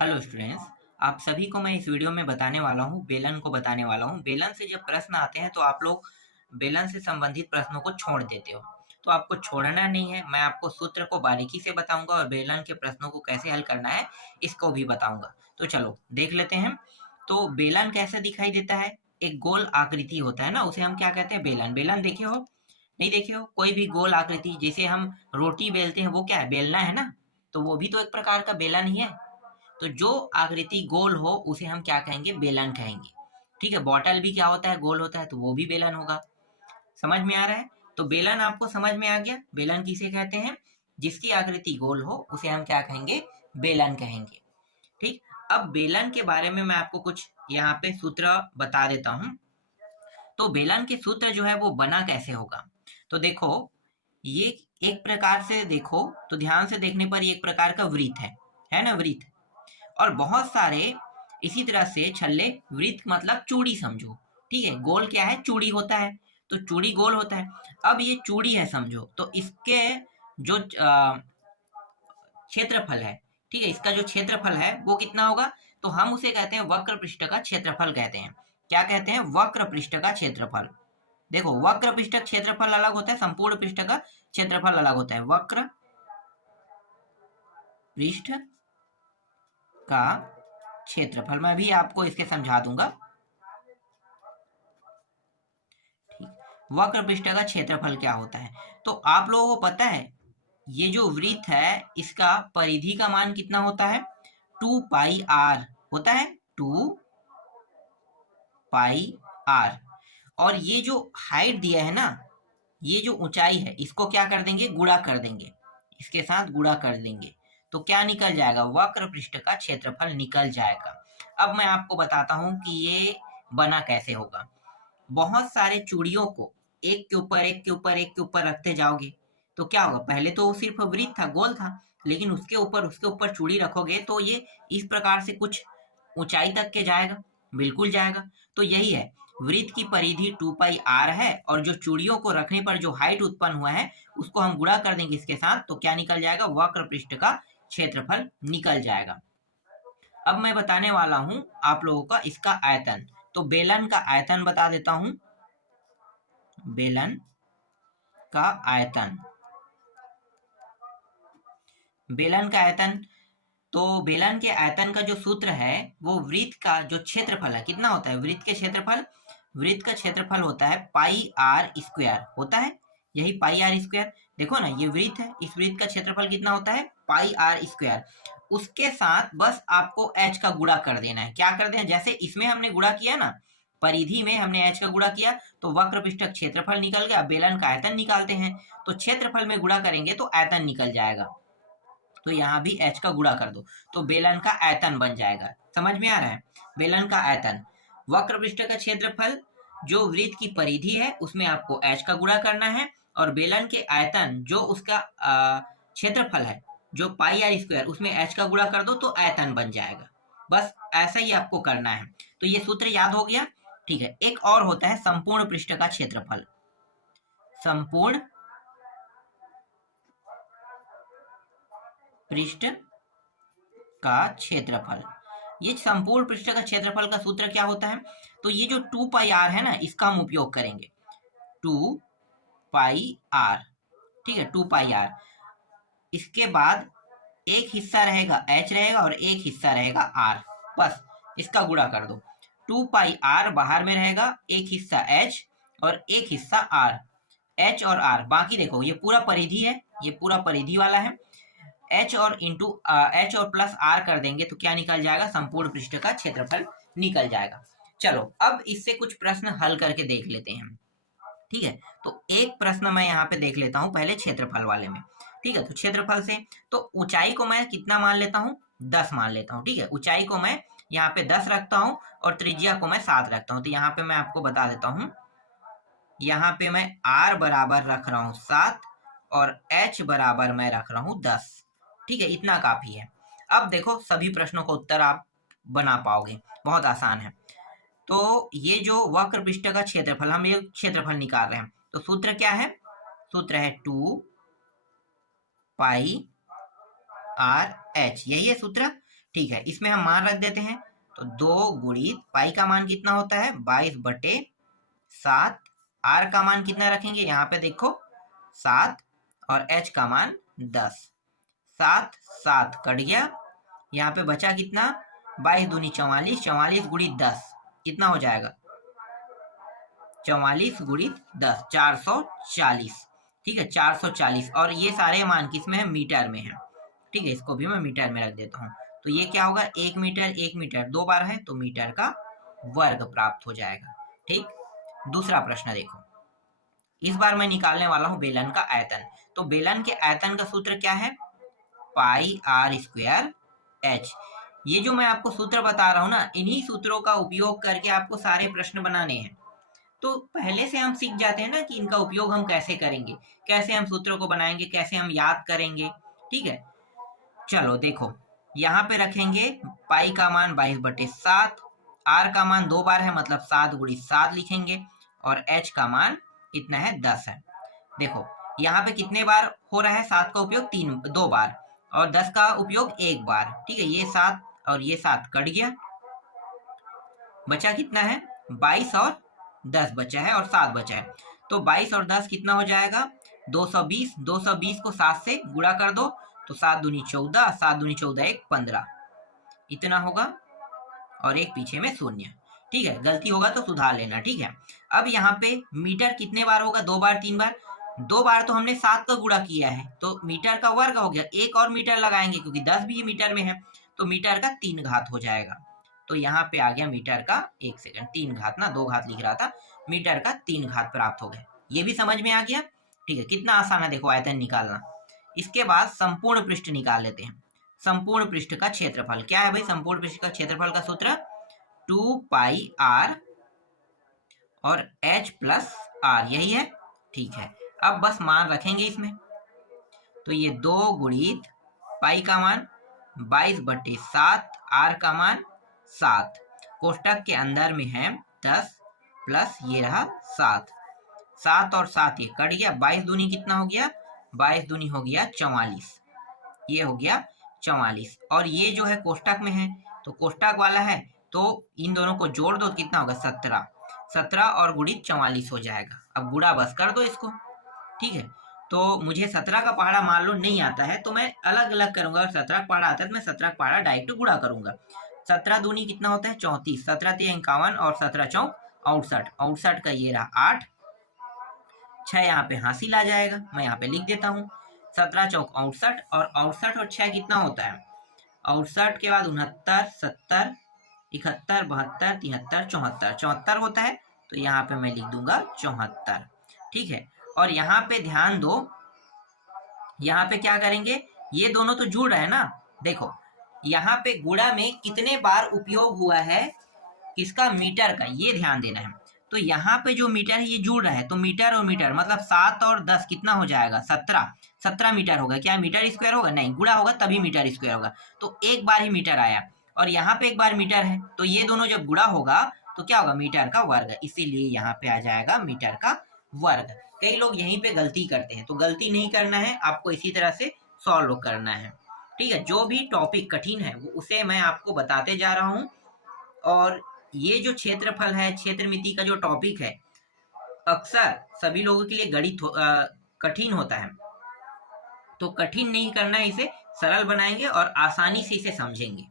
Hello students. आप सभी को मैं इस वीडियो में बताने वाला हूँ, बेलन को बताने वाला हूँ। बेलन से जब प्रश्न आते हैं तो आप लोग बेलन से संबंधित प्रश्नों को छोड़ देते हो, तो आपको छोड़ना नहीं है। मैं आपको सूत्र को बारीकी से बताऊंगा और बेलन के प्रश्नों को कैसे हल करना है इसको भी बताऊंगा। तो चलो देख लेते हैं। तो बेलन कैसे दिखाई देता है? एक गोल आकृति होता है ना, उसे हम क्या कहते हैं? बेलन। बेलन देखे हो? नहीं देखे हो? कोई भी गोल आकृति, जैसे हम रोटी बेलते हैं, वो क्या है? बेलना है ना। तो वो भी तो एक प्रकार का बेलन ही है। तो जो आकृति गोल हो उसे हम क्या कहेंगे? बेलन कहेंगे। ठीक है। बॉटल भी क्या होता है? गोल होता है, तो वो भी बेलन होगा। समझ में आ रहा है? तो बेलन आपको समझ में आ गया। बेलन किसे कहते हैं? जिसकी आकृति गोल हो उसे हम क्या कहेंगे? बेलन कहेंगे। ठीक। अब बेलन के बारे में मैं आपको कुछ यहाँ पे सूत्र बता देता हूँ। तो बेलन के सूत्र जो है वो बना कैसे होगा? तो देखो, ये एक प्रकार से देखो तो ध्यान से देखने पर ये एक प्रकार का वृत्त है ना? वृत्त। और बहुत सारे इसी तरह से छल्ले। वृत्त मतलब चूड़ी समझो। ठीक है। गोल क्या है? चूड़ी होता है। तो चूड़ी गोल होता है। अब ये चूड़ी है समझो, तो इसके जो क्षेत्रफल है, ठीक है, इसका जो क्षेत्रफल है वो कितना होगा? तो हम उसे कहते हैं वक्र पृष्ठ का क्षेत्रफल कहते हैं। क्या कहते हैं? वक्र पृष्ठ का क्षेत्रफल। देखो, वक्र पृष्ठ का क्षेत्रफल अलग होता है, संपूर्ण पृष्ठ का क्षेत्रफल अलग होता है। वक्र पृष्ठ का क्षेत्रफल मैं भी आपको इसके समझा दूंगा। ठीक। वक्र पृष्ठ का क्षेत्रफल क्या होता है? तो आप लोगों को पता है, ये जो वृत्त है इसका परिधि का मान कितना होता है? 2πr होता है। 2πr। और ये जो हाइट दिया है ना, ये जो ऊंचाई है, इसको क्या कर देंगे? गुणा कर देंगे। इसके साथ गुणा कर देंगे तो क्या निकल जाएगा? वक्र पृष्ठ का क्षेत्रफल निकल जाएगा। अब मैं आपको बताता हूं कि ये बना कैसे होगा। बहुत सारे चूड़ियों को एक के ऊपर एक के ऊपर एक के ऊपर रखते जाओगे तो क्या होगा? पहले तो सिर्फ वृत्त था, गोल था, लेकिन उसके ऊपर चूड़ी रखोगे तो ये इस प्रकार से कुछ ऊंचाई तक के जाएगा। बिल्कुल जाएगा। तो यही है, वृत्त की परिधि 2πr है और जो चूड़ियों को रखने पर जो हाइट उत्पन्न हुआ है उसको हम गुणा कर देंगे इसके साथ, तो क्या निकल जाएगा? वक्र पृष्ठ का क्षेत्रफल निकल जाएगा। अब मैं बताने वाला हूं आप लोगों का इसका आयतन। तो बेलन का आयतन बता देता हूं। बेलन का आयतन। बेलन का आयतन। तो बेलन के आयतन का जो सूत्र है वो वृत्त का जो क्षेत्रफल है, कितना होता है? वृत्त के क्षेत्रफल, वृत्त का क्षेत्रफल होता है पाई आर स्क्वायर होता है। यही पाई आर स्क्वायर। देखो ना, ये वृत्त है, इस वृत्त का क्षेत्रफल कितना होता है? पाई आर स्क्वायर। उसके साथ बस आपको एच का गुणा कर देना है। क्या कर देना? जैसे इसमें हमने गुणा किया ना, परिधि में हमने एच का गुणा किया तो वक्र पृष्ठ क्षेत्रफल निकल गया। बेलन का आयतन निकालते हैं तो क्षेत्रफल में गुणा करेंगे तो आयतन निकल जाएगा। तो यहाँ भी h का गुणा कर दो तो बेलन का आयतन बन जाएगा। समझ में आ रहा है? बेलन का आयतन। वक्र पृष्ठ का क्षेत्रफल जो वृत्त की परिधि है उसमें आपको h का गुणा करना है, और बेलन के आयतन जो उसका क्षेत्रफल है जो पाई आर स्क्वायर, उसमें h का गुणा कर दो तो आयतन बन जाएगा। बस ऐसा ही आपको करना है। तो ये सूत्र याद हो गया। ठीक है। एक और होता है संपूर्ण पृष्ठ का क्षेत्रफल। संपूर्ण पृष्ठ का क्षेत्रफल। ये संपूर्ण पृष्ठ का क्षेत्रफल का सूत्र क्या होता है? तो ये जो 2πr है ना, इसका हम उपयोग करेंगे। 2πr। ठीक है, 2πr। इसके बाद एक हिस्सा रहेगा h रहेगा और एक हिस्सा रहेगा r। बस इसका गुणा कर दो। 2πr बाहर में रहेगा, एक हिस्सा h और एक हिस्सा r। h और r बाकी देखो, ये पूरा परिधि है, ये पूरा परिधि वाला है। h और इंटू h और प्लस r कर देंगे तो क्या निकल जाएगा? संपूर्ण पृष्ठ का क्षेत्रफल निकल जाएगा। चलो अब इससे कुछ प्रश्न हल करके देख लेते हैं। ठीक है। तो एक प्रश्न मैं यहाँ पे देख लेता हूँ पहले क्षेत्रफल वाले में। ठीक है। तो क्षेत्रफल से तो ऊंचाई को मैं कितना मान लेता हूँ? 10 मान लेता हूँ। ठीक है। ऊंचाई को मैं यहाँ पे 10 रखता हूँ और त्रिज्या को मैं 7 रखता हूँ। तो यहाँ पे मैं आपको बता देता हूँ, यहाँ पे मैं r बराबर रख रहा हूँ 7 और h बराबर मैं रख रहा हूँ 10। ठीक है, इतना काफी है। अब देखो, सभी प्रश्नों का उत्तर आप बना पाओगे, बहुत आसान है। तो ये जो वक्र पृष्ठ का क्षेत्रफल, हम ये क्षेत्रफल निकाल रहे हैं, तो सूत्र क्या है? सूत्र है 2πr h। यही है सूत्र। ठीक है, इसमें हम मान रख देते हैं। तो 2 गुणित पाई का मान कितना होता है 22/7। आर का मान कितना रखेंगे यहाँ पे देखो 7 और एच का मान 10। 7 7 कट गया, यहाँ पे बचा कितना 22 दूनी 44, 44 गुणित 10 कितना हो जाएगा 44 गुणित 10 440। ठीक है 440, और ये सारे मान किसमें है मीटर में है। ठीक है, इसको भी मैं मीटर में रख देता हूँ। तो ये क्या होगा 1 मीटर 1 मीटर 2 बार है तो मीटर का वर्ग प्राप्त हो जाएगा। ठीक, दूसरा प्रश्न देखो। इस बार मैं निकालने वाला हूं बेलन का आयतन। तो बेलन के आयतन का सूत्र क्या है पाई आर स्क्वायर एच। ये जो मैं आपको सूत्र बता रहा हूं ना, इन्हीं सूत्रों का उपयोग करके आपको सारे प्रश्न बनाने हैं। तो पहले से हम सीख जाते हैं ना कि इनका उपयोग हम कैसे करेंगे, कैसे हम सूत्रों को बनाएंगे, कैसे हम याद करेंगे। ठीक है, चलो देखो यहाँ पे रखेंगे पाई का मान 22/7, आर का मान 2 बार है मतलब 7 गुणित 7 लिखेंगे, और एच का मान कितना है 10 है। देखो यहाँ पे कितने बार हो रहा है 7 का उपयोग 2 बार, और 10 का उपयोग 1 बार। ठीक है, ये 7 और ये 7 कट गया, बचा कितना है 22 और 10 बचा है और 7 बचा है। तो 22 और 10 कितना हो जाएगा 220। 220 को 7 से गुणा कर दो तो 7 दूनी 14, 7 दूनी 14 1 15 इतना होगा, और एक पीछे में शून्य। ठीक है, गलती होगा तो सुधार लेना। ठीक है, अब यहाँ पे मीटर कितने बार होगा 2 बार 3 बार। 2 बार तो हमने 7 का गुणा किया है तो मीटर का वर्ग हो गया, एक और मीटर लगाएंगे क्योंकि 10 भी मीटर में है तो मीटर का 3 घात हो जाएगा। तो यहाँ पे आ गया मीटर का 1 सेकंड 3 घात ना 2 घात लिख रहा था, मीटर का 3 घात प्राप्त हो गया। ये भी समझ में आ गया। ठीक है, कितना आसान है देखो आयतन निकालना। इसके बाद संपूर्ण पृष्ठ निकाल लेते हैं। संपूर्ण पृष्ठ का क्षेत्रफल क्या है भाई, संपूर्ण पृष्ठ का क्षेत्रफल का सूत्र 2 पाई आर और एच प्लस आर, यही है। ठीक है, अब बस मान रखेंगे इसमें। तो ये 2 गुणित पाई का मान 22/7, आर का मान 7, कोष्टक के अंदर में है 10 प्लस ये रहा 7। 7 और 7 ये कट गया, 22 दूनी कितना हो गया 22 दूनी हो गया 44, ये हो गया 44। और ये जो है कोष्टक में है तो कोष्टक वाला है तो इन दोनों को जोड़ दो कितना होगा 17। 17 और गुणित 44 हो जाएगा। अब गुणा बस कर दो इसको। ठीक है, तो मुझे 17 का पहाड़ा मान लो नहीं आता है तो मैं अलग अलग करूंगा, और 17 का पहाड़ा आता है तो मैं 17 का पहाड़ा डायरेक्ट गुणा करूंगा। 17 दूनी कितना होता है 34, 17 3 51 और 17 चौक 68, 68 का ये रहा 8, 6 यहाँ पे हासिल आ जाएगा, मैं यहाँ पे लिख देता हूँ 17 चौक 68, और 68 और 6 कितना होता है 68 के बाद 69 70 71 72 73 74, 74 होता है तो यहाँ पे मैं लिख दूंगा 74। ठीक है, और यहाँ पे ध्यान दो, यहाँ पे क्या करेंगे ये दोनों तो जुड़ रहे हैं ना। देखो यहाँ पे गुणा में कितने बार उपयोग हुआ है किसका मीटर का, ये ध्यान देना है। तो यहाँ पे जो मीटर है ये जुड़ रहा है तो मीटर और मीटर मतलब 7 और 10 कितना हो जाएगा 17, 17 मीटर होगा। क्या मीटर स्क्वायर होगा, नहीं, गुणा होगा तभी मीटर स्क्वायर होगा। तो एक बार ही मीटर आया और यहाँ पे एक बार मीटर है तो ये दोनों जब गुणा होगा तो क्या होगा मीटर का वर्ग, इसीलिए यहाँ पे आ जाएगा मीटर का वर्ग। कई लोग यहीं पे गलती करते हैं, तो गलती नहीं करना है, आपको इसी तरह से सॉल्व करना है। ठीक है, जो भी टॉपिक कठिन है उसे मैं आपको बताते जा रहा हूँ। और ये जो क्षेत्रफल है क्षेत्रमिति का जो टॉपिक है अक्सर सभी लोगों के लिए गणित कठिन होता है, तो कठिन नहीं करना है, इसे सरल बनाएंगे और आसानी से इसे समझेंगे।